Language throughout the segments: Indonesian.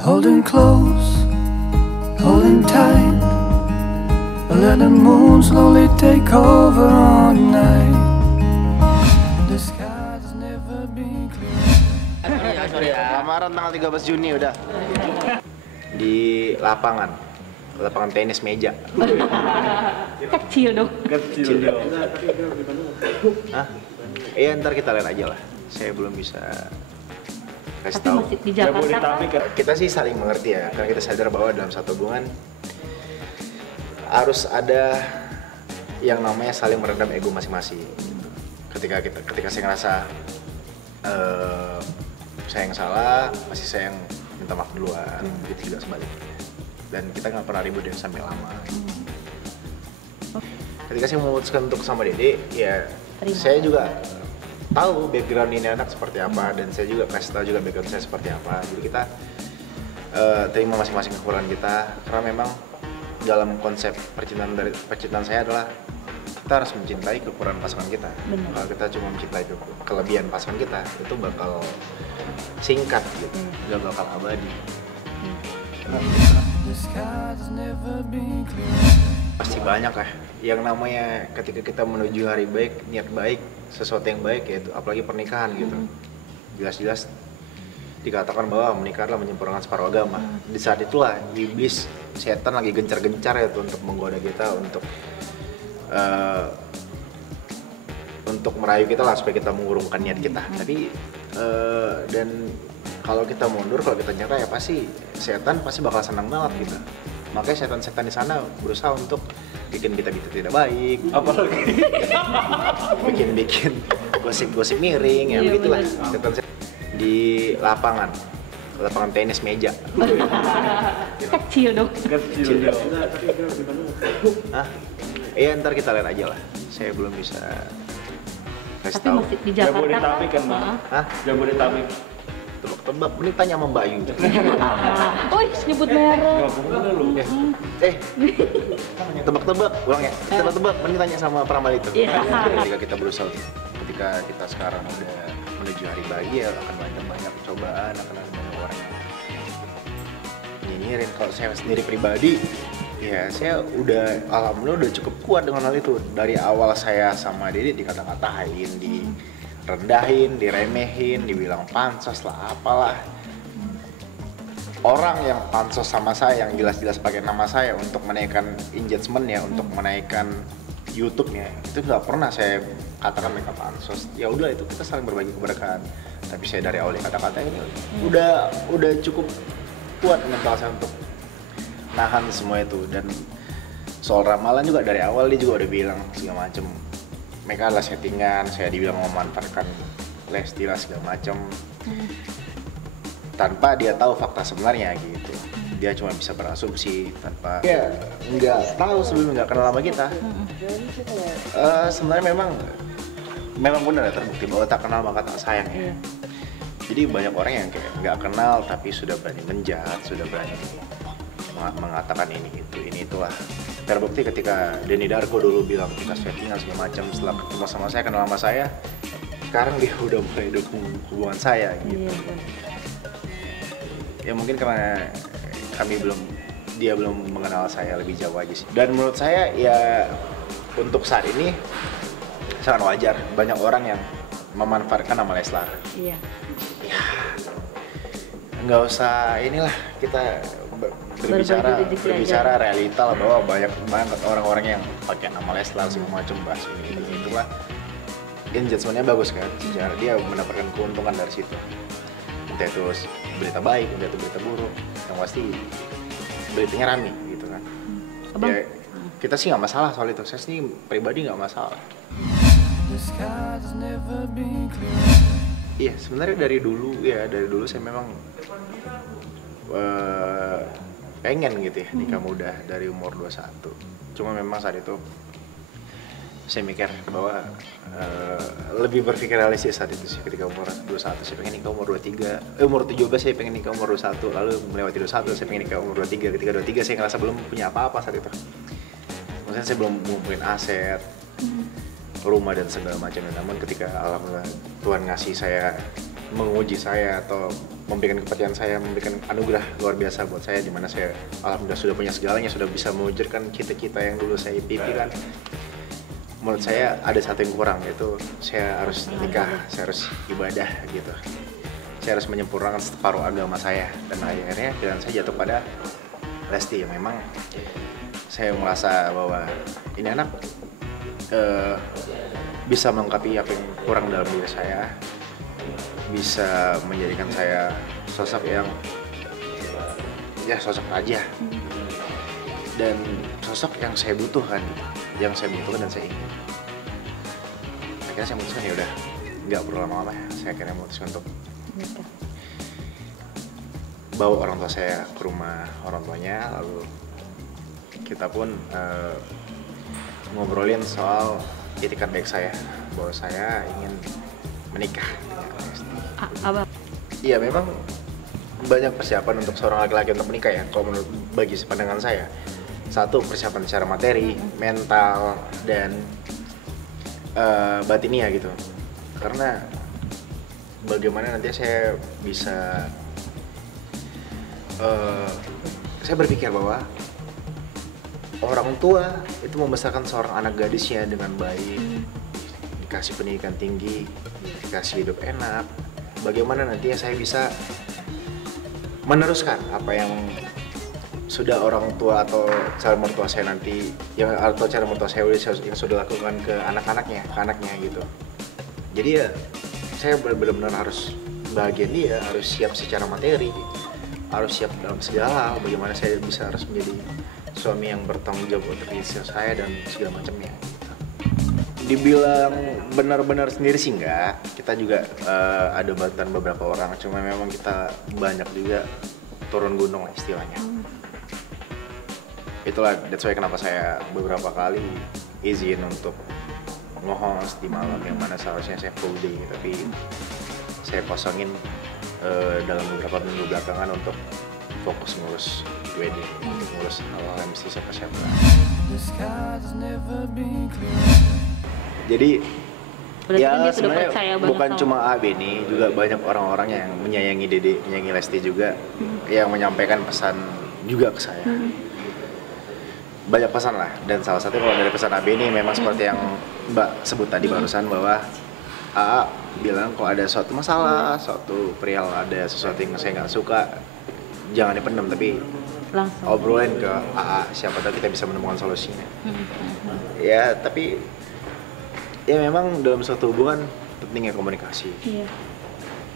Holding close, holding tight, let the moon slowly take over all night. The sky's never been clear. Lamaran tanggal 13 Juni udah. Di lapangan tenis meja. Kecil dong. Kecil dong. Hah? Iya, ntar kita lihat aja lah. Saya belum bisa kasih Tapi tahu. masih di Jakarta. Kita sih saling mengerti ya, karena kita sadar bahwa dalam satu hubungan harus ada yang namanya saling meredam ego masing-masing. Ketika saya ngerasa saya yang salah, pasti saya yang minta maaf duluan, gitu juga sebaliknya. Dan kita nggak pernah ribut sampai lama. Ketika saya memutuskan untuk sama Dede, ya saya juga tahu background ini anak seperti apa, dan saya juga kasih tahu juga background saya seperti apa. Jadi kita terima masing-masing kekurangan kita, karena memang dalam konsep percintaan saya adalah kita harus mencintai kekurangan pasangan kita. Benar. Kalau kita cuma mencintai kelebihan pasangan kita, itu bakal singkat gitu, nggak bakal abadi. The sky's never been clear. Pasti banyak ya yang namanya ketika kita menuju hari baik, niat baik, sesuatu yang baik, yaitu apalagi pernikahan gitu. Jelas-jelas dikatakan bahwa menikah adalah menyempurnakan separuh agama. Di saat itulah iblis, setan lagi gencar-gencar ya tuh untuk menggoda kita, untuk merayu kita lah supaya kita mengurungkan niat kita. Tapi dan kalau kita mundur, kalau kita nyerah, ya pasti setan pasti bakal senang banget gitu. Makanya setan-setan di sana berusaha untuk bikin kita tidak baik, apalagi bikin gosip-gosip miring, ya Iya, begitulah. bener. Setan di lapangan tenis meja. Kecil dong. Kecil dong. Hah? Iya, ntar kita lihat aja lah. Saya belum bisa kasih Tapi tahu. masih di Jakarta. Jabodetabek kan, Bang? Hah? Jabodetabek. Tebak-tebak, ini tanya sama Mbak Ayu. Oh, nyebut merek. Nggak boleh lu. Tebak-tebak, ulang ya. Tebak-tebak, mending tanya sama Pramali itu. Iya. Ketika kita berusaha, ketika kita sekarang udah menuju hari bahagia, akan banyak cobaan, akan ada banyak orang yang nyinyirin. Kalau saya sendiri pribadi, ya saya udah alhamdulillah udah cukup kuat dengan hal itu. Dari awal saya sama Dede dikata-katain, direndahin, diremehin, dibilang pansos lah, apalah. Orang yang pansos sama saya, yang jelas-jelas pakai nama saya untuk menaikkan engagement ya, untuk menaikkan YouTube-nya, itu nggak pernah saya katakan mereka pansos. Ya udah, itu kita saling berbagi keberkahan. Tapi saya dari awal kata-kata ini udah cukup kuat mental saya untuk nahan semua itu. Dan soal ramalan juga dari awal dia juga udah bilang segala macem, mereka adalah settingan, saya dibilang memanfaatkan Lesti lah segala macem, tanpa dia tahu fakta sebenarnya gitu. Dia cuma bisa berasumsi tanpa dia nggak tahu sebelumnya, nggak kenal sama kita. Sebenarnya memang benar ya, terbukti bahwa tak kenal maka tak sayang ya. Jadi banyak orang yang kayak nggak kenal tapi sudah berani menjahat, sudah berani mengatakan ini itulah. Terbukti ketika Denny Darko dulu bilang kita settingan segala macam, setelah ketemu sama saya, kenal sama saya, sekarang dia udah mulai dukung hubungan saya gitu. Ya mungkin karena dia belum mengenal saya lebih jauh aja sih. Dan menurut saya ya untuk saat ini sangat wajar banyak orang yang memanfaatkan nama Leslar. Iya. Ya nggak usah inilah, kita berbicara realita lah, bahwa banyak banget orang-orang yang pakai nama Leslar segala macam, bahas ini itulah. Engagementnya bagus kan, secara dia mendapatkan keuntungan dari situ. Entah itu berita baik, entah itu berita buruk, yang pasti beritanya rame gitu kan. Abang? Ya, kita sih nggak masalah soal itu, saya sih pribadi nggak masalah. The sky's never been clear. Iya, sebenarnya dari dulu saya memang pengen gitu ya nikah muda dari umur 21. Cuma memang saat itu saya mikir bahwa lebih berpikir realistis saat itu sih. Ketika umur 21 saya pengen nikah umur 23, umur 17 saya pengen nikah umur 21, lalu melewati 21 saya pengen nikah umur 23. Ketika 23 saya ngerasa belum punya apa-apa saat itu. Maksudnya saya belum ngumpulin aset, rumah dan segala macam. Namun ketika alhamdulillah Tuhan ngasih saya, menguji saya atau memberikan kepercayaan saya, memberikan anugerah luar biasa buat saya, dimana saya alhamdulillah sudah punya segalanya, sudah bisa mewujudkan cita-cita yang dulu saya impikan. Menurut saya ada satu yang kurang, yaitu saya harus nikah, saya harus ibadah gitu. Saya harus menyempurnakan separuh agama saya, dan akhirnya dan saya jatuh pada Lesti yang memang saya merasa bahwa ini anak bisa melengkapi apa yang kurang dalam diri saya, bisa menjadikan saya sosok yang ya sosok aja, dan sosok yang saya butuhkan dan saya ingin. Akhirnya saya memutuskan ya udah nggak perlu lama-lama ya, saya akhirnya memutuskan untuk bawa orang tua saya ke rumah orang tuanya, lalu kita pun ngobrolin soal itikat baik saya bahwa saya ingin menikah. Abang. Iya, memang banyak persiapan untuk seorang laki-laki untuk menikah ya. Kalau menurut bagi pandangan saya, satu persiapan secara materi, mental, dan batinia gitu. Karena bagaimana nanti saya bisa, saya berpikir bahwa orang tua itu membesarkan seorang anak gadisnya dengan baik, dikasih pendidikan tinggi, dikasih hidup enak. Bagaimana nantinya saya bisa meneruskan apa yang sudah orang tua atau calon mertua saya nanti, atau calon mertua saya yang sudah lakukan ke anaknya gitu. Jadi ya saya benar-benar harus bahagian dia, harus siap secara materi, harus siap dalam segala hal. Bagaimana saya bisa harus menjadi suami yang bertanggung jawab untuk istri saya dan segala macamnya. Dibilang benar-benar sendiri sih enggak, kita juga ada bantuan beberapa orang, cuma memang kita banyak juga turun gunung lah istilahnya. Itulah that's why kenapa saya beberapa kali izin untuk nge-host di malam yang mana seharusnya saya full day, tapi saya kosongin dalam beberapa minggu belakangan untuk fokus ngurus wedding, ngurus hal-hal yang mesti saya persiapkan. The sky has never been clearer. Jadi Berarti kan ya dia sudah sebenarnya percaya banget bukan sama- cuma Beni, juga banyak orang-orang yang menyayangi Dede, menyayangi Lesti juga, yang menyampaikan pesan juga ke saya. Banyak pesan lah, dan salah satu kalau dari pesan Beni memang seperti yang Mbak sebut tadi barusan, bahwa AA bilang kalau ada suatu masalah, suatu perihal, ada sesuatu yang saya nggak suka, jangan dipendam, tapi Langsung. obrolin ke AA, siapa tahu kita bisa menemukan solusinya. Ya tapi ya memang dalam suatu hubungan pentingnya komunikasi, Iya.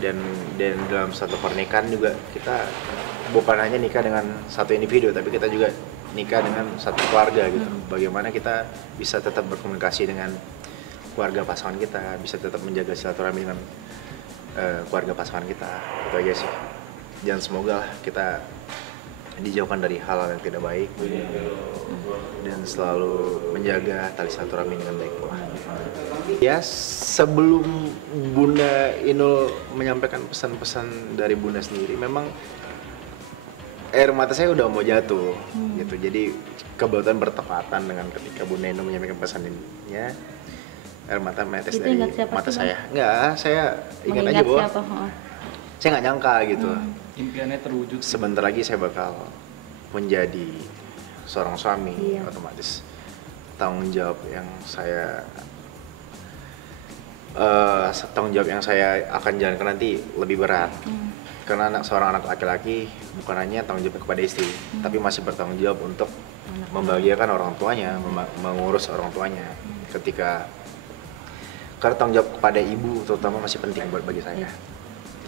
dan dalam satu pernikahan juga kita bukan hanya nikah dengan satu individu, tapi kita juga nikah dengan satu keluarga gitu. Bagaimana kita bisa tetap berkomunikasi dengan keluarga pasangan kita, bisa tetap menjaga silaturahmi dengan keluarga pasangan kita, itu aja sih. Dan semoga lah kita dijauhkan dari hal yang tidak baik dan selalu menjaga tali silaturahmi dengan baik pula. Ya, sebelum Bunda Inul menyampaikan pesan-pesan dari Bunda sendiri, memang air mata saya udah mau jatuh gitu. Jadi kebetulan bertepatan dengan ketika Bunda Inul menyampaikan pesannya, air mata menetes Itu dari ingat siapa mata sih, saya. Enggak, saya ingat aja Mengingat bahwa siapa? saya nggak nyangka gitu. Impiannya terwujud. Sebentar lagi saya bakal menjadi seorang suami, Iya. otomatis tanggung jawab yang saya akan jalankan nanti lebih berat. Karena seorang anak laki-laki bukan hanya tanggung jawab kepada istri, tapi masih bertanggung jawab untuk membahagiakan orang tuanya, mengurus orang tuanya. Karena tanggung jawab kepada ibu terutama masih penting bagi saya.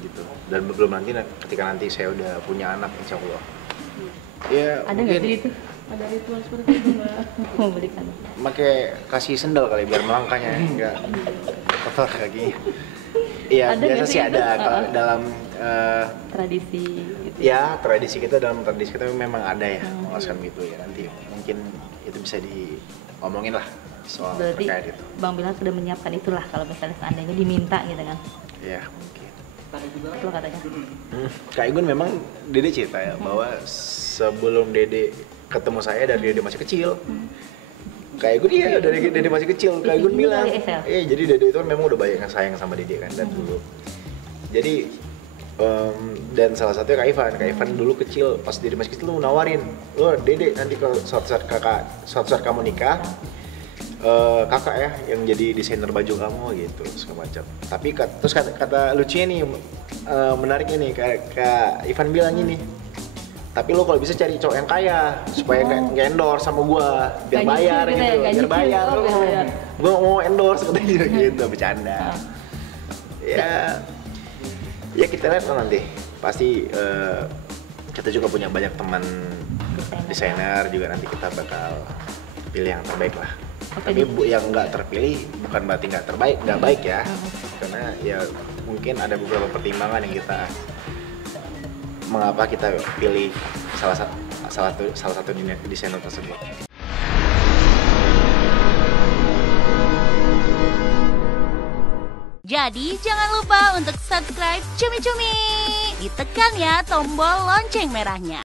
Gitu. Dan belum ketika nanti saya udah punya anak, insya Allah. Ya, Ada nggak sih itu? Ada ritual seperti itu nggak? Memberikan pakai kasih sendal kali biar melangkahnya enggak kotor kaki. Iya, Ada biasa nggak sih sih itu? ada kalau dalam tradisi gitu. ya tradisi kita, dalam tradisi kita memang ada ya menguaskan gitu ya. Nanti mungkin itu bisa diomongin lah soal Berarti terkait itu. Bang Bilal sudah menyiapkan itulah kalau misalnya seandainya diminta gitu kan. Ya mungkin. Itu katanya. Kak Igun memang Dede cerita ya bahwa sebelum Dede ketemu saya dan Dede masih kecil, Kak Igun iya dari Dede masih kecil, Kak Igun Itu bilang, dari SL? jadi Dede itu memang udah banyak yang sayang sama Dede kan dari dulu. Jadi Dan salah satunya Kak Ivan dulu kecil pas dia masih kecil tuh nawarin, lo Dede nanti kalau suatu saat kamu nikah, kakak ya yang jadi desainer baju kamu gitu segala macam. Tapi terus kata lucunya nih, menariknya nih Kak Ivan bilang gini, tapi lo kalau bisa cari cowok yang kaya supaya nggak endorse sama gua, biar bayar gitu, biar bayar. Gua mau endorse katanya gitu, bercanda. Ya kita lihat lah nanti. Pasti kita juga punya banyak teman desainer juga, nanti kita bakal pilih yang terbaik lah. Tapi yang nggak terpilih bukan berarti nggak baik ya, karena ya mungkin ada beberapa pertimbangan yang mengapa kita pilih salah satu desainer tersebut. Jadi jangan lupa untuk subscribe Cumi Cumi. Ditekan ya tombol lonceng merahnya.